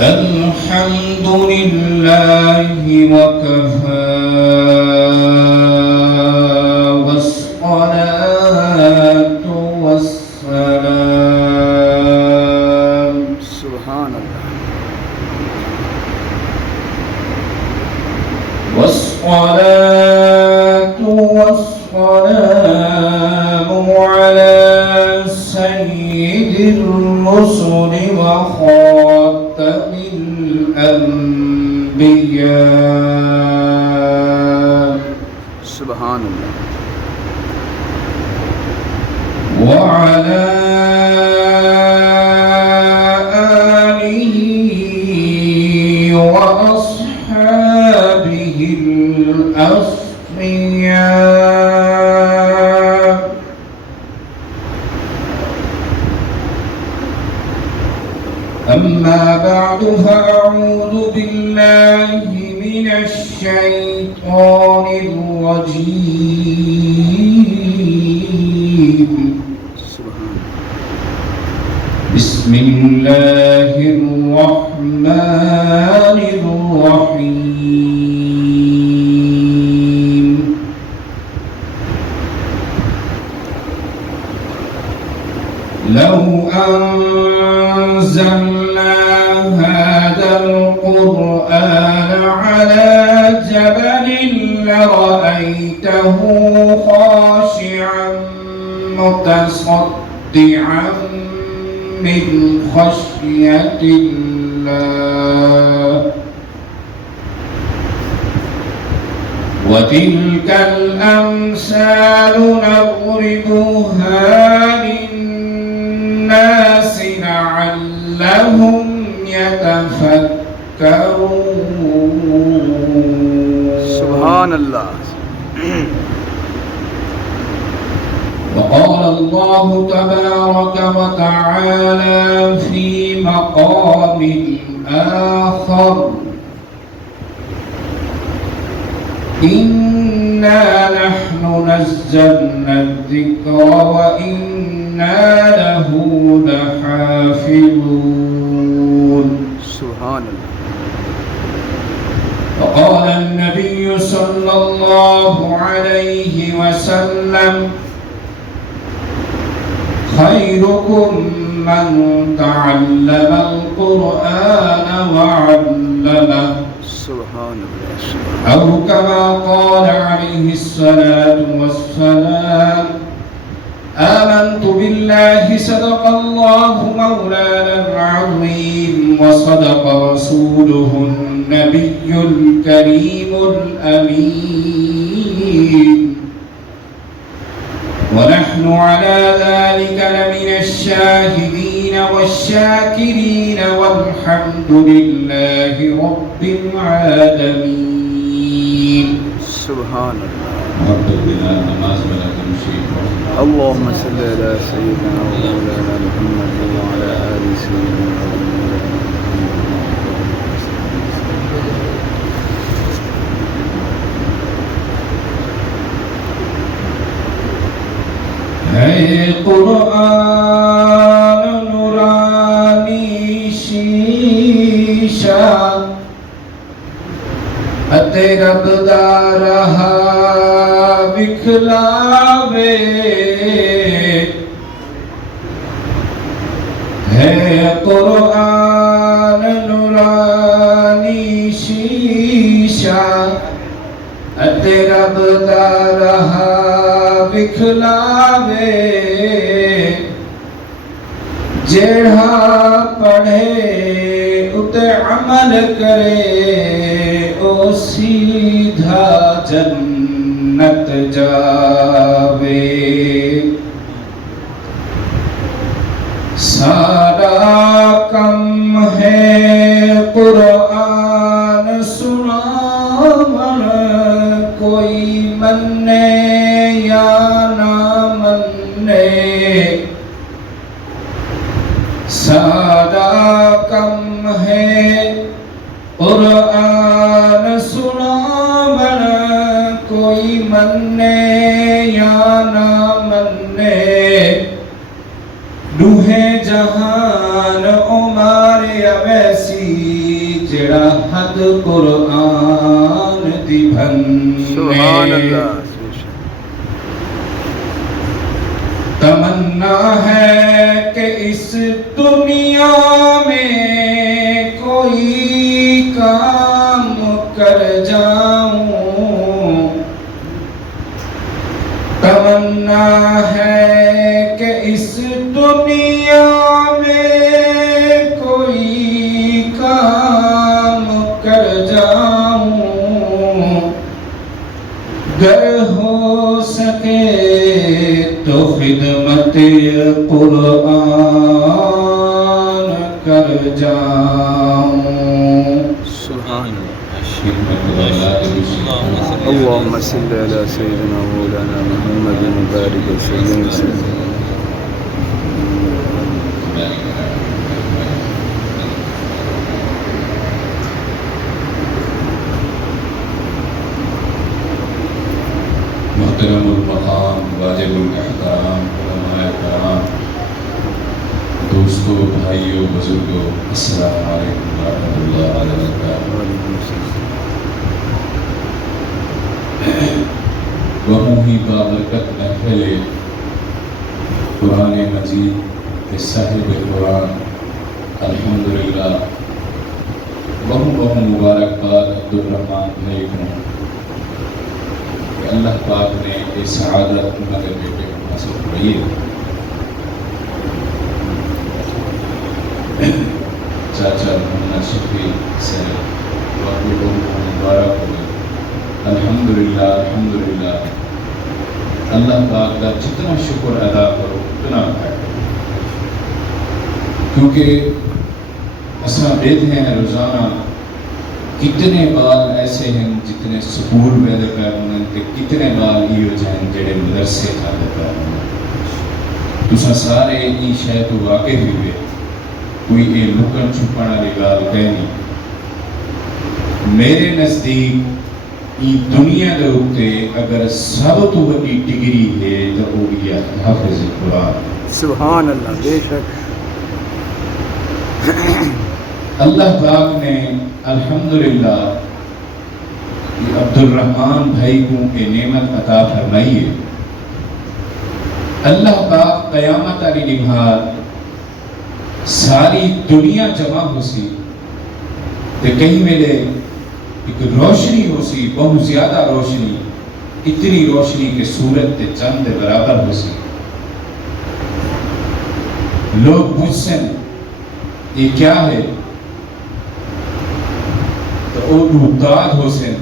الحمد لله وكفى والصلاة والسلام سبحان الله والصلاة والسلام على سيد الرسل وخاتم الأنبياء سبحان الله وعلى آله وأصحابه الأصفياء أما بعد فأعوذ بالله من الشيطان الرجيم بسم الله الرحمن الرحيم لو أنزلنا هذا القرآن على جبل لرأيته خاشعا متصدعا من خشية الله وتلك الأمثال نضربها للناس لعلهم يتفكرون سبحان الله وقال الله تبارك وتعالى في مقام آخر إنا نحن نزلنا الذكر وإنا له لحافظون سبحان الله وقال النبي صلى الله عليه وسلم خيركم من تعلم القرآن وعلمه سبحان الله أو كما قال عليه الصلاة والسلام آمنت بالله صدق الله مولانا العظيم وصدق رسوله النبي الكريم الأمين ونحن على ذلك لمن الشاهدين والشاكرين والحمد لله رب العالمين سبحان الله رب بنا نماز ولا تمشي اللهم صل على سيدنا ومولانا محمد وعلى آل سيدنا ومولانا ہے قرآن نورانی شیشہ اتے رب دا رہا بکھلاوے ہے قرآن نورانی شیشہ اتے رب دا رہا بکھلاوے جیڑا پڑھے اتے عمل کرے او سیدھا جنت جاوے سارا کم ہے قرآن سناون کوئی منے یا نہ منے سارا کم ہے قرآن سناون کوئی منے یا نہ منے دوہے جہان عمر ویسی ایسی جڑا حد قرآن دی سبحان بھنے اللہ. تمنا ہے کہ اس دنیا میں کوئی کام کر جاؤں. تمنا ہے کہ اس دنیا میں کوئی کام کر جاؤں. گر ہو سکے تو خدمت قرآن کر جاؤں. سبحان اللہ. اللهم صل على سيدنا مولانا محمد وبارك وسلم. محترم المقام واجب الاحترام علماء کرام، دوستو، بھائیو، بزرگو، السلام علیکم ورحمۃ اللہ وبرکاتہ. بہوں ہی بابرکت محفل قرآن مجید کے صاحب قرآن الحمدللہ بہوں مبارکباد عبدالرحمن بھائی کو کہ اللہ پاک نے یہ سعادت ہمارے بیٹے کو حاصل ہوئی ہے. چاچا محمد شفیع سے واقعی بہت مبارک ہوئی. الحمدللہ الحمدللہ. اللہ پاک کا جتنا شکر ادا کرو اتنا گھٹ، کیونکہ اساں دیکھتے ہیں روزانہ کتنے بال ایسے ہیں جتنے سکول میں دے پہ ہونے تے کتنے بال ہی ہو جائیں جڑے مدرسے جاتے پہ ہونے. تساں سارے ای شے تو واقع ہوئے، کوئی یہ لکن چھپن والی گال کہنی. میرے نزدیک ای دنیا دے اوتے اگر سب تو بڑی ڈگری ہے تو وہ یہ حافظ قرآن. سبحان اللہ. بے شک اللہ پاک نے الحمدللہ عبدالرحمن بھائی کو یہ نعمت عطا فرمائی ہے. اللہ پاک قیامت علی نبھار ساری دنیا جمع ہو سی تو کہیں میلے ایک روشنی ہو سی، بہت زیادہ روشنی، اتنی روشنی کہ سورت تے چند برابر ہو سی. لوگ پوچھیں یہ کیا ہے تو وہ داد حسین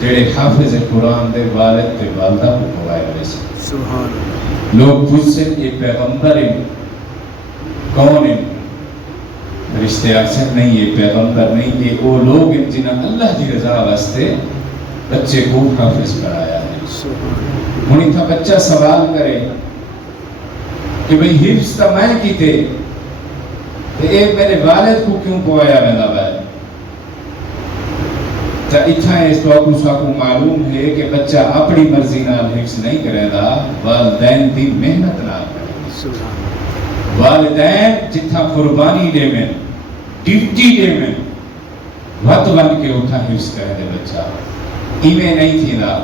جڑے حافظ قرآن دے والد تے والدہ کو پوائے ہوئے سے. سبحان اللہ. لوگ پوچھیں یہ پیغمبر ہیں کون ہیں؟ رشتے اکثر نہیں، یہ پیغمبر نہیں، یہ وہ لوگ ہیں جنہاں اللہ کی رضا واسطے بچے کو حافظ کرایا ہے. ہونی تھا بچہ سوال کرے کہ بھئی حفظ تا میں کیتے تو اے میرے والد کو کیوں پوایا بنا بھائی. تا اتھا اس تو ساکو معلوم ہے کہ بچہ اپنی مرضی نال حفظ نہیں کرے دا، والدین دی محنت نال کرے. والدین جتھا قربانی دے میں، ڈیوٹی دے میں، وقت بن کے اتھا حفظ کرے دے بچہ. ایمیں نہیں تھی نا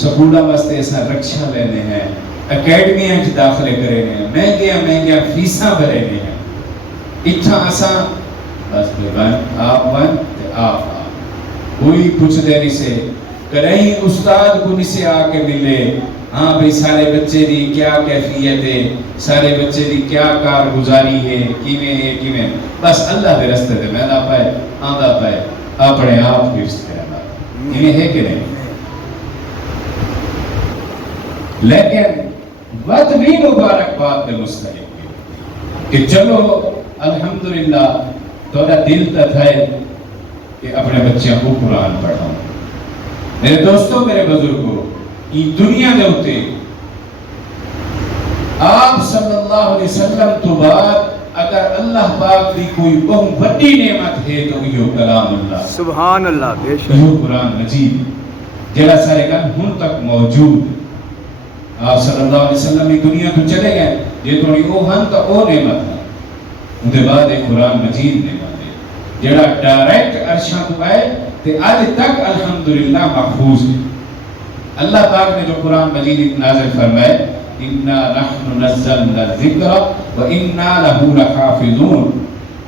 سکولہ واسطے ایسا رکشہ لینے ہیں، اکیڈمیاں کی داخلے کرے ہیں، مہنگیاں فیساں بھرے ہیں. اتھا اساں بس بن آپ بن تے آپ آ. کوئی پوچھ دے نہیں سے کہیں استاد کو نہیں سے آ کے ملے ہاں بھئی سارے بچے دی کیا کیفیت ہے، سارے بچے دی کیا کارگزاری ہے، کیویں ہے کیویں. بس اللہ دے رستے تے میں نہ پائے آندا پائے اپنے آپ حفظ کرنا. یہ ہے کہ نہیں؟ لیکن وقت بھی مبارکباد کے مستحق ہے کہ چلو الحمدللہ تھوڑا دل تک ہے کہ اپنے بچوں کو قرآن پڑھاؤں. میرے دوستوں، میرے بزرگوں، یہ دنیا دے ہوتے آپ صلی اللہ علیہ وسلم تو بعد اگر اللہ پاک دی کوئی بہت بڑی نعمت ہے تو یہ کلام اللہ. سبحان اللہ. بے شک یہ قرآن مجید جڑا سارے گن ہن تک موجود. آپ صلی اللہ علیہ وسلم کی دنیا تو چلے گئے، یہ تو نہیں وہ ہن تو وہ نعمت ہے. ان کے بعد ایک قرآن مجید نعمت ہے. جڑا ڈائریکٹ عرشاں تو ہے تے اج تک الحمدللہ محفوظ ہے. اللہ پاک نے جو قرآن مجید نازل فرمائے انا نحن نزلنا الذکر وانا له لحافظون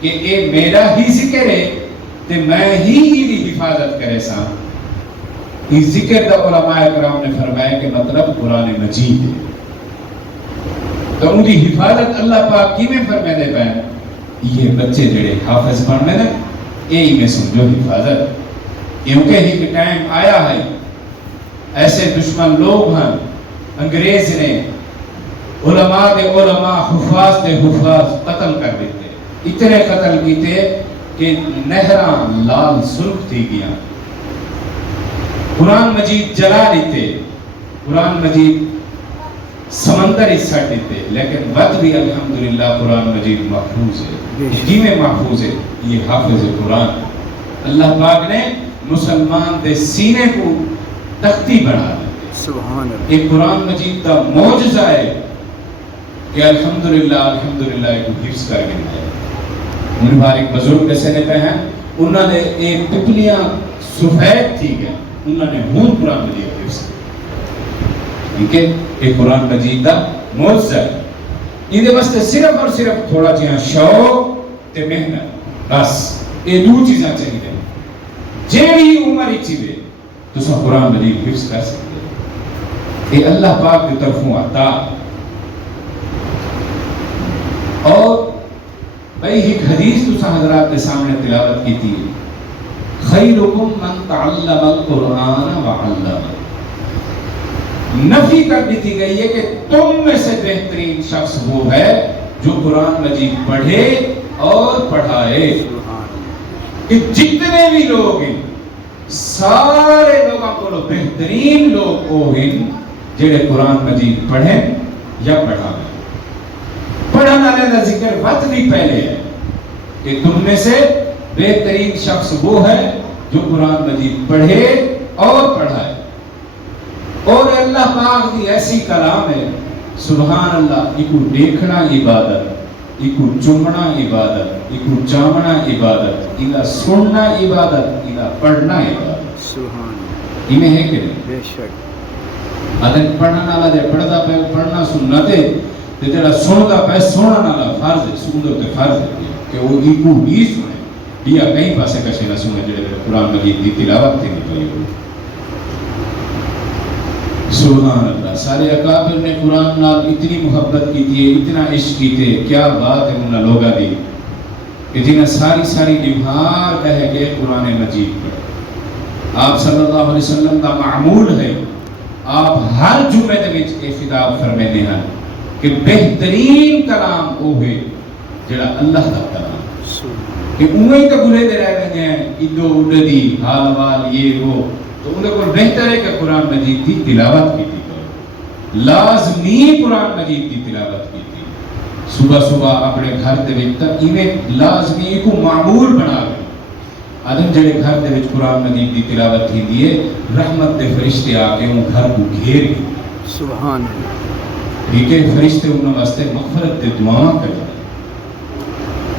کہ اے میرا ہی ذکر ہے تے میں ہی دی حفاظت کرے سا. اس ذکر دا علماء کرام نے فرمایا کہ مطلب قرآن مجید ہے. تو ان کی حفاظت اللہ پاک کی میں فرمائے دے پائیں یہ بچے جڑے حافظ بننے نا یہی میں سمجھو حفاظت. کیونکہ ہی کہ ٹائم آیا ہے ایسے دشمن لوگ ہیں انگریز نے علماء دے علماء حفاظ دے حفاظ قتل کر دیتے. اتنے قتل کیتے کہ نہراں لال سرخ تھی گیا. قرآن مجید جلا دیتے, قرآن مجید سمندر اس سٹ دیتے, لیکن وقت بھی الحمدللہ قرآن مجید محفوظ ہے. جی میں محفوظ ہے یہ حافظ قرآن. اللہ پاک نے مسلمان دے سینے کو تختی بنا دی. سبحان اللہ. یہ قرآن مجید کا معجزہ ہے کہ الحمدللہ ایک حفظ کر کے ہے. ان بارک بزرگ جیسے نے کہا انہوں نے ایک پپلیاں سفید تھی گئے انہوں نے ہون قرآن مجید حفظ کیا. ٹھیک ہے یہ قرآن مجید کا معجزہ ہے. یہ واسطے صرف اور صرف تھوڑا جہاں شوق تے محنت بس یہ دو چیزاں چاہیے. جیڑی عمر چیزیں تو سب قرآن مجید حفظ کر سکتے. یہ اللہ پاک کی طرفوں عطا. اور بھائی ایک حدیث تو حضرات کے سامنے تلاوت کی تھی خیرکم من تعلم القرآن وعلمہ. نفی کر دی گئی ہے کہ تم میں سے بہترین شخص وہ ہے جو قرآن مجید پڑھے اور پڑھائے. کہ جتنے بھی لوگ ہیں سارے لوگوں کو بہترین لوگ وہ ہیں جڑے قرآن مجید پڑھیں یا پڑھائیں. پڑھنے والے کا ذکر وقت بھی پہلے ہے کہ تم میں سے بہترین شخص وہ ہے جو قرآن مجید پڑھے اور پڑھائے. اور اللہ پاک کی ایسی کلام ہے سبحان اللہ. ایک دیکھنا عبادت, ایک چومنا عبادت, ایک جامنا عبادت, ایک سننا عبادت, ایک پڑھنا عبادت. سبحان اللہ. یہ ہے کہ نہیں؟ بے شک. آدھے پڑھنا والا دے پڑھدا پہ پڑھنا سننا تے جڑا سندا پہ سننا والا فرض ہے. سندا تے فرض ہے کہ وہ ایکو ہی سنے یا کہیں پاسے کسے نہ سنے جڑے قرآن مجید دی تلاوت تے نہیں پڑھی ہوئی. سبحان اللہ. سارے اکابر نے قرآن نال اتنی محبت کی تھی, اتنا عشق کی تھے. کیا بات ہے انہاں لوگاں دی کہ جنہیں ساری نبھار کہے گئے قرآن مجید پر. آپ صلی اللہ علیہ وسلم کا معمول ہے آپ ہر جمعے دے وچ یہ خطاب فرماتے ہیں کہ بہترین کلام وہ ہے جڑا اللہ کا کلام کہ اوہیں تو بھولے دے رہ گئے ہیں ادو اڈدی حال وال یہ وہ. تو انہیں کو بہتر ہے کہ قرآن مجید کی تلاوت کی تھی. لازمی قرآن مجید کی تلاوت کی تھی. صبح اپنے گھر دے وچ انہیں لازمی کو معمول بنا گئے. آدم جڑے گھر دے وچ قرآن مجید کی تلاوت تھی دیے رحمت دے فرشتے آ کے ان گھر کو گھیر گئے. سبحان اللہ. ٹھیک ہے فرشتے انہوں واسطے مغفرت دے دعاواں کرتے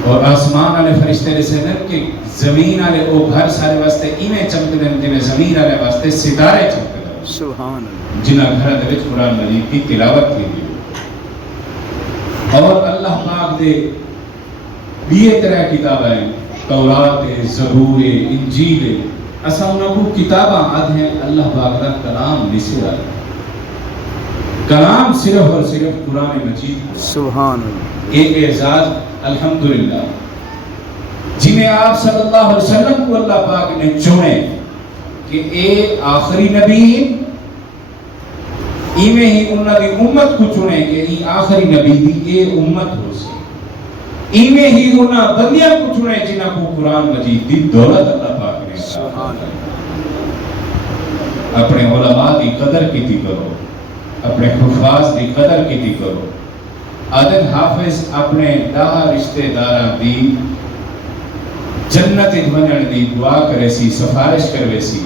اور آسمان والے فرشتے نے سدن کہ زمین والے او گھر سارے واسطے ایویں چمکدے ہیں جویں زمین والے واسطے ستارے چمکدے ہیں. سبحان اللہ. جنہاں گھر دے وچ قرآن مجید کی تلاوت کی گئی. اور اللہ پاک دے 20 طرح کتابیں تورات ہے, زبور ہے, انجیل ہے. اساں انہاں کو کتاباں آدھ ہیں اللہ پاک کا کلام نہیں سوا. کلام صرف اور صرف قرآن مجید. سبحان اللہ. ایک اعزاز الحمدللہ جنہیں آپ صلی اللہ علیہ وسلم کو اللہ پاک نے چنے کہ اے آخری نبی ایمیں ہی انہوں نے امت کو چنے کہ ای آخری نبی دی اے امت ہو سی. ایمیں ہی انہوں بندیاں کو چنے جنہاں کو قرآن مجید دی دولت اللہ پاک نے. سبحان اپنے علماء دی قدر کیتی کرو, اپنے حفاظ دی قدر کیتی کرو. عدد حافظ اپنے داہ رشتہ داراں دی جنت ونجن دی دعا کرے سی, سفارش کرے سی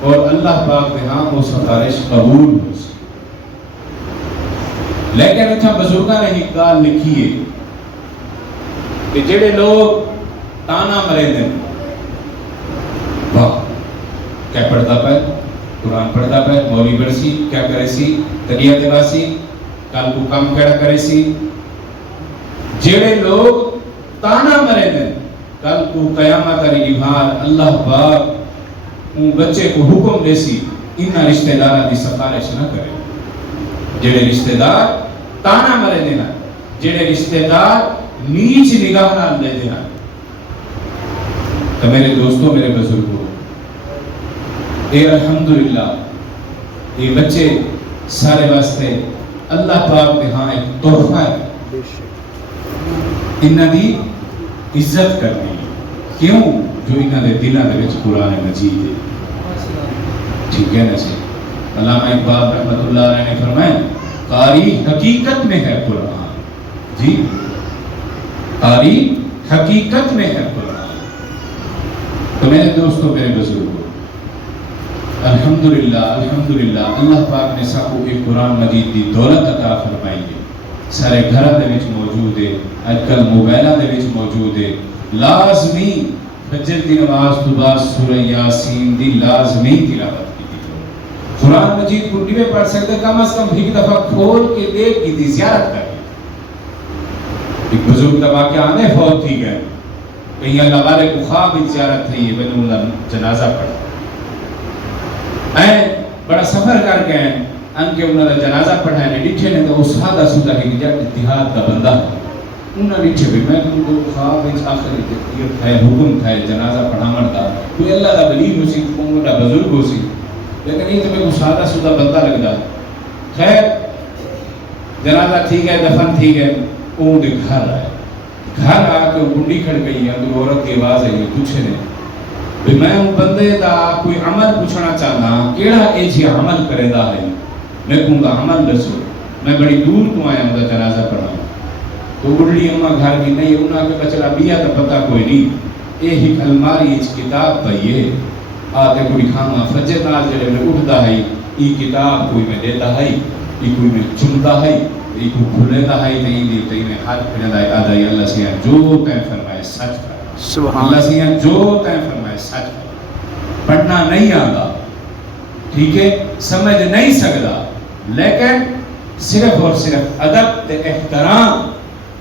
اور اللہ پاک دے ہاں وہ سفارش قبول ہو سی. لیکن اتھا بزرگاں نے ایک گال لکھی ہے کہ جڑے لوگ تانا مرے دن واہ کیا پڑھتا پہ قرآن پڑھتا پہ مولی پڑھ سی کیا کرے سی تریہ دیوا سی کل کو کم کڑا کرے سی جڑے لوگ تانا مرے دن کل کو قیامت علی بھار اللہ پاک ان بچے کو حکم دے سی انہا رشتہ دارہ دی سفارش نہ کرے جڑے رشتہ دار تانا مرے دینا جڑے رشتہ دار نیچ نگاہ نہ لے دینا تو میرے دوستوں میرے بزرگوں اے الحمدللہ یہ بچے سارے واسطے اللہ پاک دے ہاں ایک تحفہ ہے انہاں دی عزت کرنی کیوں جو انہاں دے دلوں دے وچ قرآن مجید ہے ٹھیک ہے نا سی علامہ اقبال رحمۃ اللہ علیہ نے فرمایا قاری حقیقت میں ہے قرآن جی قاری حقیقت میں ہے قرآن تو میرے دوستوں میرے بزرگوں الحمدللہ اللہ پاک نے سب کو ایک قرآن مجید دی دولت عطا فرمائی ہے سارے گھراں دے وچ موجود ہے اج کل موبائلاں دے وچ موجود ہے لازمی فجر دی نماز تو بعد سورہ یاسین دی لازمی تلاوت قرآن مجید کو نہیں پڑھ سکتے کم از کم ایک دفعہ کھول کے دیکھ کی تھی زیارت کر ایک بزرگ کا واقعہ آنے فوت تھی گئے کہیں اللہ والے کو خواب ایک زیارت تھی یہ بنو اللہ جنازہ پڑھا بڑا سفر کر کے ان کے انہوں نے جنازہ پڑھا ہے ڈٹھے نے تو وہ سادہ سودہ ہے کہ جب اتحاد کا بندہ انہوں نے ڈٹھے بھی میں کو خواب ایک آخر ہے حکم تھا جنازہ پڑھا تھا کوئی اللہ کا ولی ہو سی کوئی بزرگ ہو سی لیکن یہ تو میں کو سادہ سودہ بندہ لگ جاتا خیر جنازہ ٹھیک ہے دفن ٹھیک ہے وہ دے گھر آئے گھر آ کے گنڈی کھڑ گئی ہے تو عورت کی آواز ہے یہ پوچھے نے بھی میں ان بندے دا کوئی عمل پوچھنا چاہنا کیڑا اے جی عمل کرے دا ہے میں کہوں گا عمل دسو میں بڑی دور تو آیا ہوں جنازہ پڑھا تو بڑی اماں گھر کی نہیں انہاں کے بچڑا بیا تو پتہ کوئی نہیں یہ ایک الماری اس کتاب پئیے آتے کوئی کھانا فجر نال جڑے میں اٹھتا ہے یہ کتاب کوئی میں دیتا ہے یہ کوئی میں چنتا ہے یہ کوئی کھلیتا ہے نہیں میں ہاتھ پھڑتا ہے آدھا اللہ سیاں جو تین فرمائے سچ کر سبحان اللہ سیاں جو تین فرمائے سچ کر پڑھنا نہیں آتا ٹھیک ہے سمجھ نہیں سکتا لیکن صرف اور صرف ادب تے احترام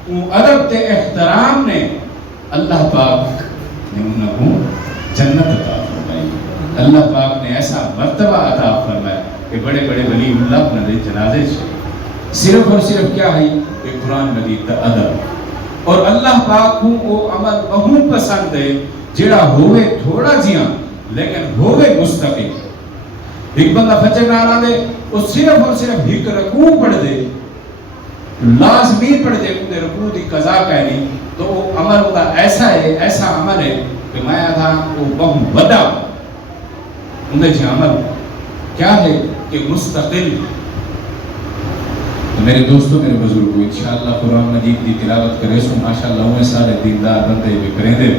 وہ ادب تے احترام نے اللہ پاک نے انہوں کو جنت عطا فرمائی اللہ پاک نے ایسا مرتبہ عطا فرمایا کہ بڑے بڑے ولی اللہ اپنے جنازے سے صرف اور صرف کیا ہے کہ قرآن مجید کا ادب اور اللہ پاک کو وہ عمل بہت پسند ہے جڑا ہوئے تھوڑا جیاں لیکن ہوئے مستقل ایک بندہ فجر نہ آنا دے وہ صرف اور صرف ایک رکوع پڑھ دے لازمی پڑھ دے کہ رکوع دی قضا کہنی تو وہ عمل ہوتا ایسا ہے ایسا عمل ہے کہ میں تھا وہ بہت بڑا انہیں جی عمل کیا ہے کہ مستقل تو میرے دوستوں میرے بزرگوں انشاءاللہ قرآن مجید کی تلاوت کرے سو ماشاءاللہ انہیں سارے دیندار بندے بھی کریں دے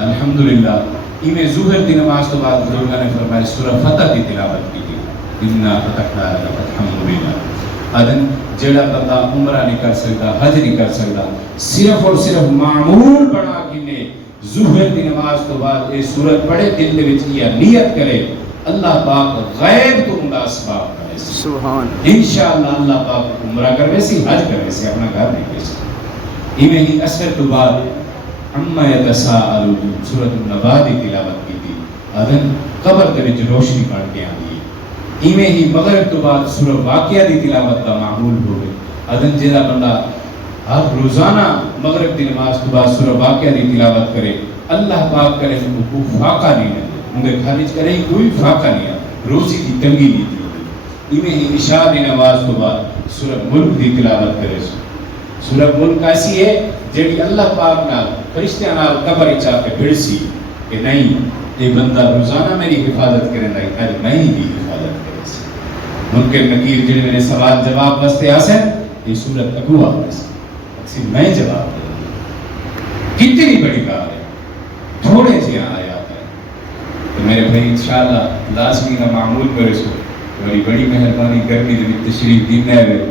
الحمدللہ ایمیں ظہر دی نماز تو بعد بزرگاں نے فرمایا سورہ فتح کی تلاوت کی تھی اِنَّا فَتَحْنَا لَكَ فَتْحًا مُبِينًا ادن جڑا بندہ عمرہ نہیں کر سکتا حج نہیں کر سکتا صرف اور صرف معمول بنا کے ظہر دی نماز تو بعد یہ سورت پڑھے دل دے وچ یہ نیت کرے اللہ پاک غیب تو ان کا اسباب کرے سبحان انشاءاللہ اللہ پاک عمرہ کرے سی حج کرے سی اپنا گھر نہیں کرے سی ایمیں ہی اثر تو بعد عما یتساءلون سورۃ النبا دی تلاوت کی تھی ادن قبر دے وچ روشنی پڑھ کے آئی ایمیں ہی مغرب تو بعد سورہ واقعہ دی تلاوت کا معمول ہو گئے ادن جیدہ بندہ ہر روزانہ مغرب دی نماز تو بعد سورہ واقعہ دی تلاوت کرے اللہ پاک کرے ان کو فاقہ نہیں ہے انہیں خارج کرے کوئی فاقہ نہیں ہے روزی کی تنگی نہیں تھی ایمیں ہی عشاء دی نماز تو بعد سورہ ملک دی تلاوت کرے سورہ ملک ایسی ہے جیڑی اللہ پاک نال فرشتیاں نال قبر چاہ کے بھڑ سی کہ نہیں یہ بندہ روزانہ میری حفاظت کرے نہیں کر میں ہی بھی حفاظت کرے سی ممکن نکیر جنہیں میرے سوال جواب بستے آسن یہ سورت اگو آگے سی میں جواب دے کتنی بڑی بات ہے تھوڑے سے آیات ہے تو میرے بھائی انشاءاللہ لازمی کا معمول کرے سو بڑی مہربانی گرمی دے تشریف دینے ہوئے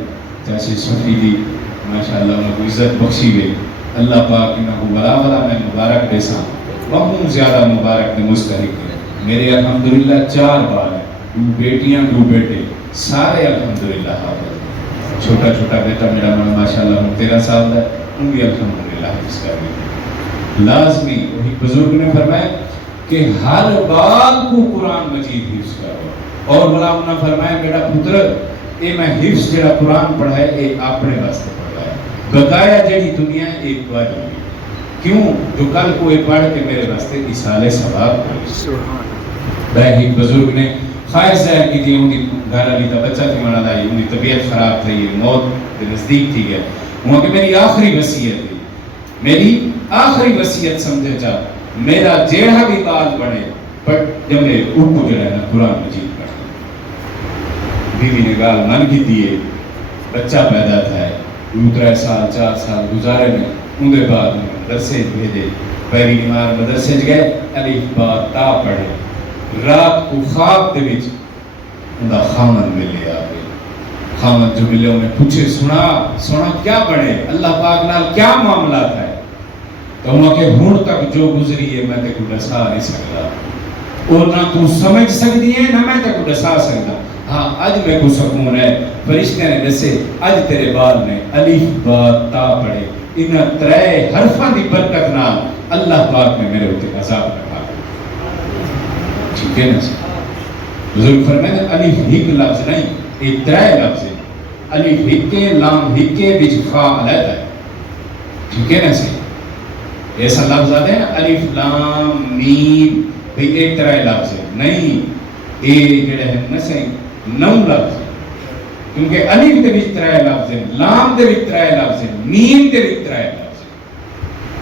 جیسے صفی دی ماشاءاللہ انہوں کو عزت بخشی گئی اللہ پاک انہاں کو بلا بلا میں مبارک دے سا بہت زیادہ مبارک دے مستحق ہے. میرے الحمدللہ 4 بال ہیں, 2 بیٹیاں 2 بیٹے, سارے الحمدللہ حافظ. چھوٹا چھوٹا بیٹا میرا ماشاءاللہ 13 سال کا ہے, وہ بھی الحمدللہ حافظ کر رہے ہیں. لازمی وہی بزرگ نے فرمایا کہ ہر بال کو قرآن مجید حفظ کرو. اور بلا انہوں نے فرمایا میرا پتر اے میں حفظ جڑا قرآن پڑھا ہے اے اپنے واسطے پڑھا ہے, بقایا جڑی دنیا ہے ایک بار ہوئی کیوں جو کل کو اے پڑھ کے میرے واسطے اصالِ ثواب کرے. ایک بزرگ نے خواہش ظاہر کی تھی, ان کی گھر والی کا بچہ تھی مانا لائی, ان کی طبیعت خراب تھی, موت کے نزدیک تھی گیا. وہاں کہ میری آخری وصیت تھی, میری آخری وصیت سمجھے جا میرا جیڑا بھی بال بڑھے بٹ جب میرے اوپر جو ہے نا قرآن مجید پڑھا. بیوی نے گال من کی دیے, بچہ پیدا تھا ہے, 2-3 سال 4 سال گزارے میں. اندھے بعد مدرسے بھیجے, پہلی نمار مدرسے گئے, الف با تا پڑھے. رات کو خواب دے وچ اندا خامن ملے آگے. خامن جو ملے انہیں پوچھے سنا کیا پڑھے, اللہ پاک نال کیا معاملات ہے. تو انہوں کہ ہون تک جو گزری ہے میں تے کو دسا نہیں سکتا, اور نہ تو سمجھ سکتی ہے نہ میں تے کو دسا سکتا. ہاں اج میں کو سکون ہے, فرشتے نے دسے اج تیرے بال نے الف با تا پڑھے. انہاں 3 حرفاں دی برکت نال اللہ پاک نے میرے اوتے عذاب رکھا. ٹھیک ہے نا سر, بزرگ فرمائے الف ایک لفظ نہیں, یہ 3 لفظ ہیں. الف ہکے لام ہکے بچ فا علیحدہ ہے. ٹھیک ہے نا سر, ایسا لفظ آتا ہے نا الف لام میم, بھئی ایک 3 لفظ ہے نہیں, یہ جڑے ہیں نا صحیح 9 لفظ ہیں. کیونکہ الف دے وچ 3 لفظ ہیں, لام دے وچ 3 لفظ ہیں, میم دے وچ 3 لفظ ہیں.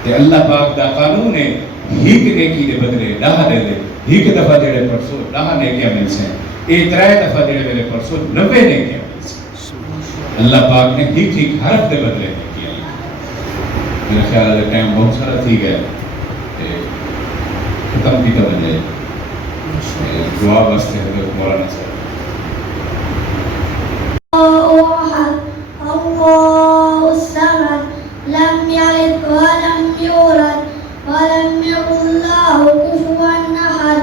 تے اللہ پاک دا قانون ہے ہک نیکی دے بدلے 10 دے دے. ایک دفعہ جڑے پرسو 10 نیکیاں مل سے, یہ 3 دفعہ جڑے میرے پرسو 90 نیکیاں مل سے. اللہ پاک نے ایک حرف دے بدلے نیکیاں. میرے خیال ہے ٹائم بہت سارا تھی گیا, ختم کی تو بجائے دعا واسطے حضرت مولانا صاحب. اللہ الصمد لم یلد ولم یولد ولم یکن لہ کفوا احد.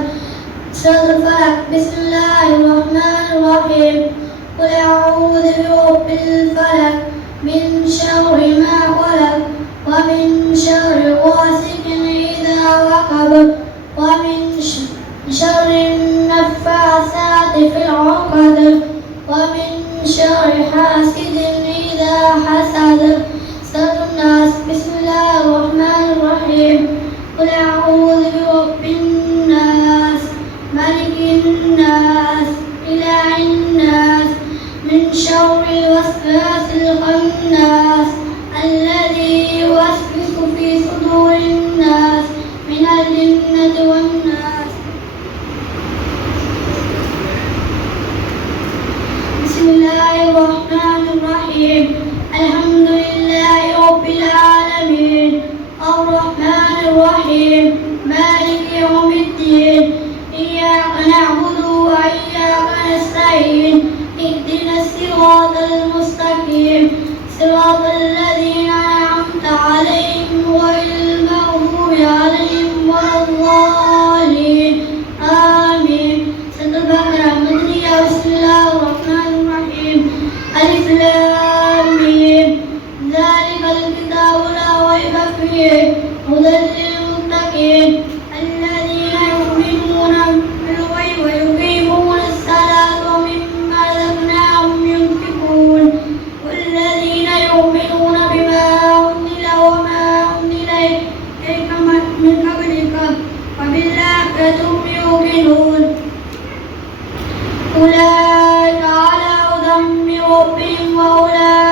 سورۃ الفلق. بسم اللہ الرحمن الرحیم. قل اعوذ برب الفلق من شر ما خلق ومن شر غاسق اذا وقب ومن شر النفاثات في العقد ومن شر حاسد إذا حسد. سورة الناس. بسم الله الرحمن الرحيم. قل أعوذ برب الناس ملك الناس إله الناس من شر الوسواس الخناس الذي يوسوس في صدور الناس من الجنة والناس. بسم الله الرحمن الرحيم. الحمد لله رب العالمين الرحمن الرحيم مالك يوم الدين. إياك نعبد وإياك نستعين. اهدنا الصراط المستقيم صراط الذين أنعمت عليهم غير المغضوب عليهم ولا الضالين. آمين. سورة البقرة. مدنية. بسم الله الرحمن الرحيم. ألف لام ميم. ذلك الكتاب لا ريب فيه هدى للمتقين الذين يؤمنون بالغيب ويقيمون الصلاة ومما رزقناهم ينفقون والذين يؤمنون بما أنزل وما أنزل إليك من قبلك وبالآخرة هم يوقنون. أولئك على هدى من ربهم وأولئك